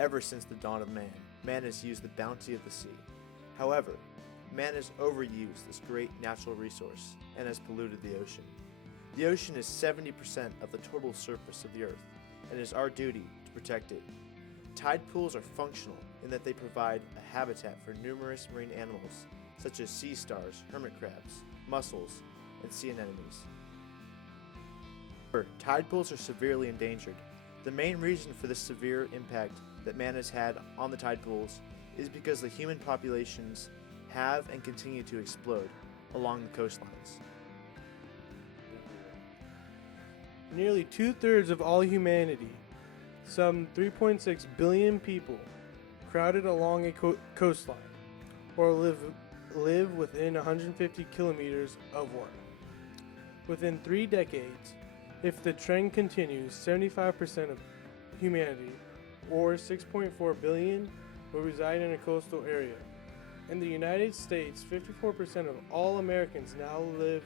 Ever since the dawn of man has used the bounty of the sea. However, man has overused this great natural resource and has polluted the ocean. The ocean is 70% of the total surface of the earth, and it is our duty to protect it. Tide pools are functional in that they provide a habitat for numerous marine animals such as sea stars, hermit crabs, mussels, and sea anemones. However, tide pools are severely endangered. The main reason for this severe impact that man has had on the tide pools is because the human populations have and continue to explode along the coastlines. Nearly 2/3 of all humanity, some 3.6 billion people, crowded along a coastline or live within 150 kilometers of one. Within 3 decades, if the trend continues, 75% of humanity, or 6.4 billion, will reside in a coastal area. In the United States, 54% of all Americans now live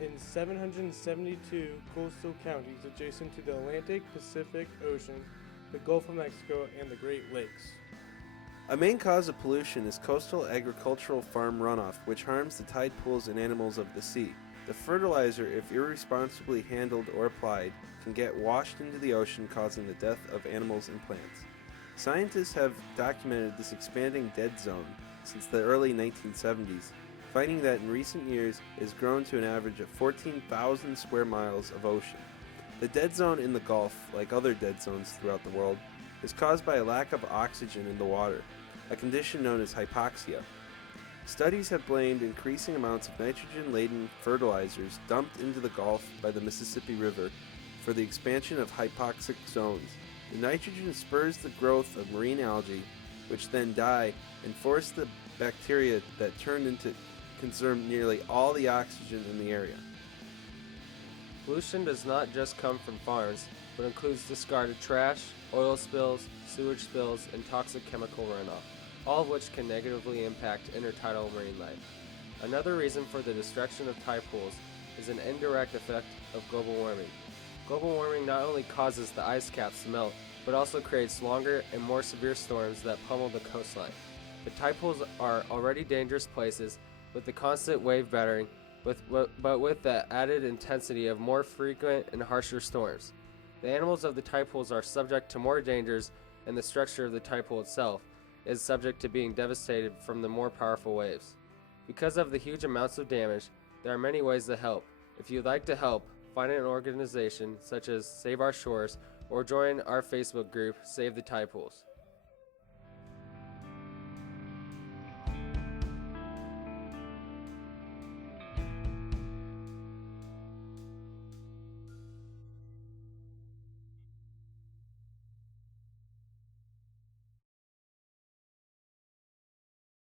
in 772 coastal counties adjacent to the Atlantic, Pacific Ocean, the Gulf of Mexico, and the Great Lakes. A main cause of pollution is coastal agricultural farm runoff, which harms the tide pools and animals of the sea. The fertilizer, if irresponsibly handled or applied, can get washed into the ocean, causing the death of animals and plants. Scientists have documented this expanding dead zone since the early 1970s, finding that in recent years it has grown to an average of 14,000 square miles of ocean. The dead zone in the Gulf, like other dead zones throughout the world, is caused by a lack of oxygen in the water, a condition known as hypoxia. Studies have blamed increasing amounts of nitrogen-laden fertilizers dumped into the Gulf by the Mississippi River for the expansion of hypoxic zones. The nitrogen spurs the growth of marine algae, which then die and force the bacteria that turn into consume nearly all the oxygen in the area. Pollution does not just come from farms, but includes discarded trash, oil spills, sewage spills, and toxic chemical runoff, all of which can negatively impact intertidal marine life. Another reason for the destruction of tide pools is an indirect effect of global warming. Global warming not only causes the ice caps to melt, but also creates longer and more severe storms that pummel the coastline. The tide pools are already dangerous places with the constant wave battering, but with the added intensity of more frequent and harsher storms. The animals of the tide pools are subject to more dangers, and the structure of the tide pool itself is subject to being devastated from the more powerful waves. Because of the huge amounts of damage, there are many ways to help. If you'd like to help, find an organization such as Save Our Shores or join our Facebook group, Save the Tide Pools.